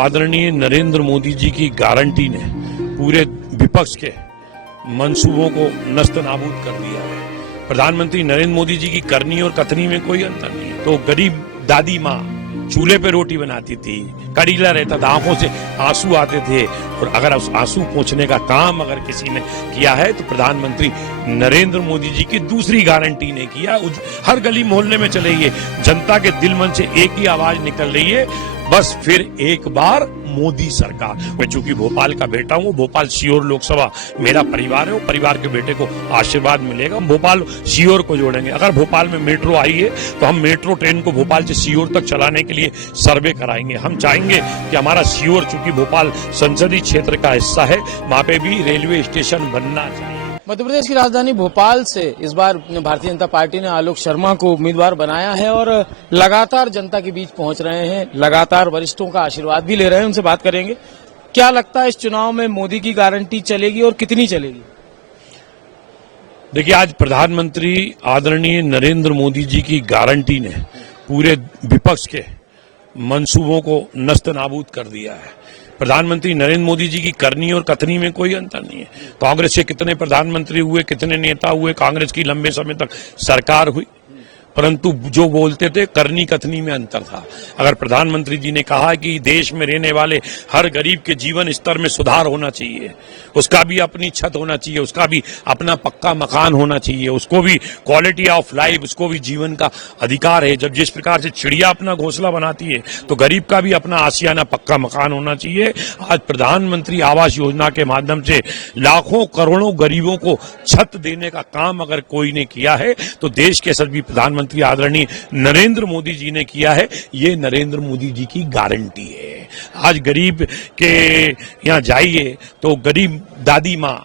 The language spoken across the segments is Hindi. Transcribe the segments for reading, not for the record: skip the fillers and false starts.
आदरणीय नरेंद्र मोदी जी की गारंटी ने पूरे विपक्ष के मंसूबों को नस्त नाबूद कर दिया है। प्रधानमंत्री नरेंद्र मोदी जी की करनी और कथनी में कोई अंतर नहीं है। तो गरीब दादी माँ चूल्हे पे रोटी बनाती थी, कड़ीला रहता था, आंखों से आंसू आते थे, और अगर उस आंसू पोंछने का काम अगर किसी ने किया है तो प्रधानमंत्री नरेंद्र मोदी जी की दूसरी गारंटी ने किया। हर गली मोहल्ले में चलेंगे, जनता के दिल मन से एक ही आवाज निकल रही है, बस फिर एक बार मोदी सरकार। मैं चूंकि भोपाल का बेटा हूं, भोपाल सीहोर लोकसभा मेरा परिवार है, वो परिवार के बेटे को आशीर्वाद मिलेगा। हम भोपाल सीहोर को जोड़ेंगे। अगर भोपाल में मेट्रो आई है तो हम मेट्रो ट्रेन को भोपाल से सीहोर तक चलाने के लिए सर्वे कराएंगे। हम चाहेंगे कि हमारा सीहोर, चूंकि भोपाल संसदीय क्षेत्र का हिस्सा है, वहां पे भी रेलवे स्टेशन बनना चाहिए। मध्य प्रदेश की राजधानी भोपाल से इस बार भारतीय जनता पार्टी ने आलोक शर्मा को उम्मीदवार बनाया है और लगातार जनता के बीच पहुंच रहे हैं, लगातार वरिष्ठों का आशीर्वाद भी ले रहे हैं। उनसे बात करेंगे। क्या लगता है इस चुनाव में मोदी की गारंटी चलेगी और कितनी चलेगी? देखिए, आज प्रधानमंत्री आदरणीय नरेंद्र मोदी जी की गारंटी ने पूरे विपक्ष के मंसूबों को नस्त नाबूद कर दिया है। प्रधानमंत्री नरेंद्र मोदी जी की करनी और कथनी में कोई अंतर नहीं है। कांग्रेस के कितने प्रधानमंत्री हुए, कितने नेता हुए, कांग्रेस की लंबे समय तक सरकार हुई, परंतु जो बोलते थे करनी कथनी में अंतर था। अगर प्रधानमंत्री जी ने कहा कि देश में रहने वाले हर गरीब के जीवन स्तर में सुधार होना चाहिए, उसका भी अपनी छत होना चाहिए, उसका भी अपना पक्का मकान होना चाहिए, उसको भी क्वालिटी ऑफ लाइफ, उसको भी जीवन का अधिकार है। जब जिस प्रकार से चिड़िया अपना घोंसला बनाती है तो गरीब का भी अपना आशियाना पक्का मकान होना चाहिए। आज प्रधानमंत्री आवास योजना के माध्यम से लाखों करोड़ों गरीबों को छत देने का काम अगर कोई ने किया है तो देश के सभी प्रधानमंत्री आदरणीय नरेंद्र मोदी जी ने किया है। ये नरेंद्र मोदी जी की गारंटी है। आज गरीब के यहाँ जाइए तो गरीब दादी माँ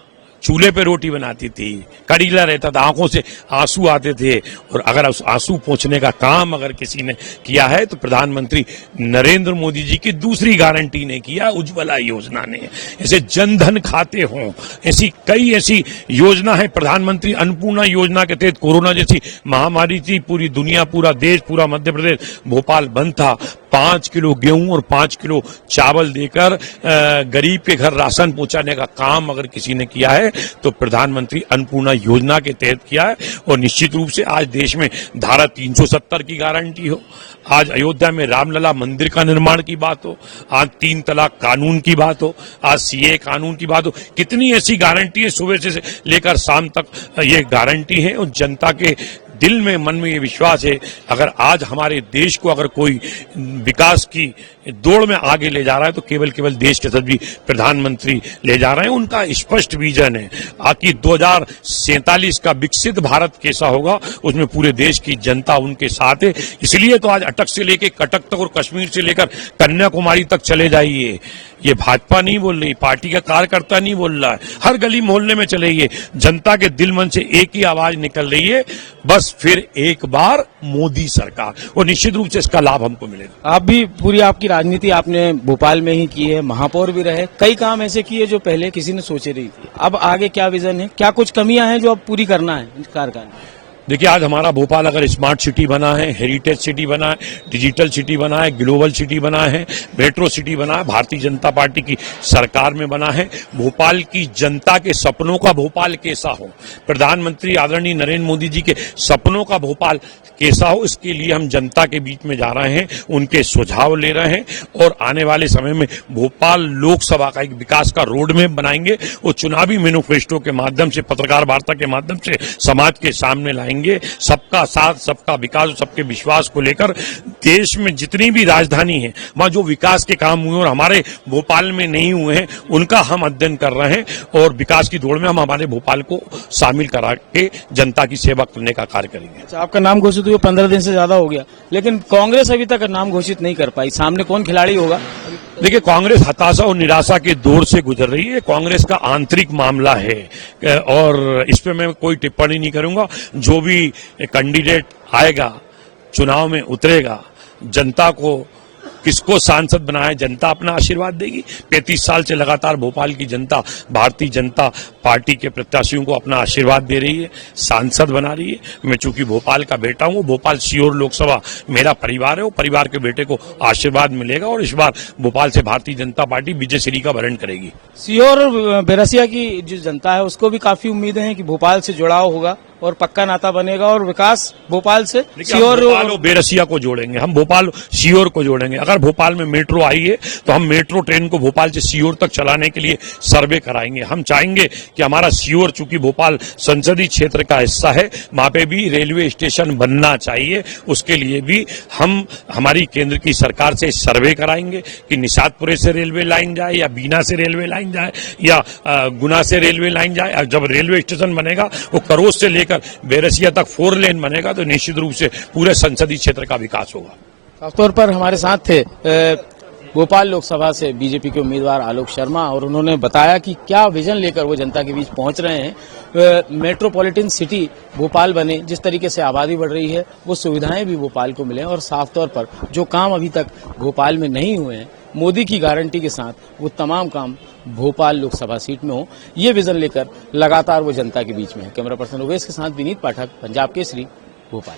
चूल्हे पे रोटी बनाती थी, कड़ीला रहता था, आंखों से आंसू आते थे, और अगर उस आंसू पोंछने का काम अगर किसी ने किया है तो प्रधानमंत्री नरेंद्र मोदी जी की दूसरी गारंटी ने किया, उज्ज्वला योजना ने। ऐसे जनधन खाते हों, ऐसी कई ऐसी योजना है। प्रधानमंत्री अन्नपूर्णा योजना के तहत कोरोना जैसी महामारी थी, पूरी दुनिया, पूरा देश, पूरा मध्य प्रदेश, भोपाल बंद था, 5 किलो गेहूं और 5 किलो चावल देकर गरीब के घर राशन पहुंचाने का काम अगर किसी ने किया है तो प्रधानमंत्री अन्नपूर्णा योजना के तहत किया है। और निश्चित रूप से आज देश में धारा 370 की गारंटी हो, आज अयोध्या में रामलला मंदिर का निर्माण की बात हो, आज 3 तलाक कानून की बात हो, आज सीए कानून की बात हो, कितनी ऐसी गारंटी है। सुबह से लेकर शाम तक ये गारंटी है और जनता के दिल में, मन में ये विश्वास है, अगर आज हमारे देश को अगर कोई विकास की दौड़ में आगे ले जा रहा है तो केवल देश के सभी प्रधानमंत्री ले जा रहे हैं। उनका स्पष्ट विजन है कि 2047 का विकसित भारत कैसा होगा, उसमें पूरे देश की जनता उनके साथ है। इसलिए तो आज अटक से लेकर कटक तक और कश्मीर से लेकर कन्याकुमारी तक चले जाइए, ये भाजपा नहीं बोल रही, पार्टी का कार्यकर्ता नहीं बोल रहा है, हर गली मोहल्ले में चलेंगे, जनता के दिल मन से एक ही आवाज निकल रही है, बस फिर एक बार मोदी सरकार, और निश्चित रूप से इसका लाभ हमको मिलेगा। आप भी पूरी आपकी राजनीति आपने भोपाल में ही की है, महापौर भी रहे, कई काम ऐसे किए जो पहले किसी ने सोचे नहीं थे। अब आगे क्या विजन है, क्या कुछ कमियां हैं जो अब पूरी करना है इस कार्यकाल में? देखिए, आज हमारा भोपाल अगर स्मार्ट सिटी बना है, हेरिटेज सिटी बना है, डिजिटल सिटी बना है, ग्लोबल सिटी बना है, मेट्रो सिटी बना है, भारतीय जनता पार्टी की सरकार में बना है। भोपाल की जनता के सपनों का भोपाल कैसा हो, प्रधानमंत्री आदरणीय नरेंद्र मोदी जी के सपनों का भोपाल कैसा हो, इसके लिए हम जनता के बीच में जा रहे हैं, उनके सुझाव ले रहे हैं, और आने वाले समय में भोपाल लोकसभा का एक विकास का रोड मैप बनाएंगे और चुनावी मैनिफेस्टो के माध्यम से, पत्रकार वार्ता के माध्यम से समाज के सामने लाएंगे। सबका साथ, सबका विकास, सबके विश्वास को लेकर देश में जितनी भी राजधानी है वहां जो विकास के काम हुए और हमारे भोपाल में नहीं हुए हैं उनका हम अध्ययन कर रहे हैं, और विकास की दौड़ में हम हमारे भोपाल को शामिल करा के जनता की सेवा करने का कार्य करेंगे। अच्छा, आपका नाम घोषित हुए 15 दिन से ज्यादा हो गया, लेकिन कांग्रेस अभी तक नाम घोषित नहीं कर पाई। सामने कौन खिलाड़ी होगा? देखिए, कांग्रेस हताशा और निराशा के दौर से गुजर रही है। कांग्रेस का आंतरिक मामला है और इस पे मैं कोई टिप्पणी नहीं करूंगा। जो भी कैंडिडेट आएगा, चुनाव में उतरेगा, जनता को किसको सांसद बनाया, जनता अपना आशीर्वाद देगी। 35 साल से लगातार भोपाल की जनता भारतीय जनता पार्टी के प्रत्याशियों को अपना आशीर्वाद दे रही है, सांसद बना रही है। मैं चूंकि भोपाल का बेटा हूं, भोपाल सीहोर लोकसभा मेरा परिवार है, वो परिवार के बेटे को आशीर्वाद मिलेगा और इस बार भोपाल से भारतीय जनता पार्टी विजय श्री का वरण करेगी। सीहोर और बेरसिया की जो जनता है उसको भी काफी उम्मीदें हैं कि भोपाल से जुड़ाव होगा और पक्का नाता बनेगा और विकास भोपाल से सीहोर भोपाल और बेरसिया को जोड़ेंगे, हम भोपाल सीहोर को जोड़ेंगे। अगर भोपाल में मेट्रो आई है तो हम मेट्रो ट्रेन को भोपाल से सीहोर तक चलाने के लिए सर्वे कराएंगे। हम चाहेंगे कि हमारा सीहोर, चूंकि भोपाल संसदीय क्षेत्र का हिस्सा है, वहां पे भी रेलवे स्टेशन बनना चाहिए। उसके लिए भी हम हमारी केंद्र की सरकार से सर्वे कराएंगे कि निषादपुरे से रेलवे लाइन जाए या बीना से रेलवे लाइन जाए या गुना से रेलवे लाइन जाए। और जब रेलवे स्टेशन बनेगा वो करोज से लेकर बेरसिया तक 4 लेन बनेगा तो निश्चित रूप से पूरे संसदीय क्षेत्र का विकास होगा। खास तौर पर हमारे साथ थे भोपाल लोकसभा से बीजेपी के उम्मीदवार आलोक शर्मा और उन्होंने बताया कि क्या विजन लेकर वो जनता के बीच पहुंच रहे हैं। मेट्रोपॉलिटन सिटी भोपाल बने, जिस तरीके से आबादी बढ़ रही है वो सुविधाएं भी भोपाल को मिले और साफ तौर पर जो काम अभी तक भोपाल में नहीं हुए हैं मोदी की गारंटी के साथ वो तमाम काम भोपाल लोकसभा सीट में हो, ये विजन लेकर लगातार वो जनता के बीच में है। कैमरा पर्सन उवेश के साथ विनीत पाठक, पंजाब केसरी, भोपाल।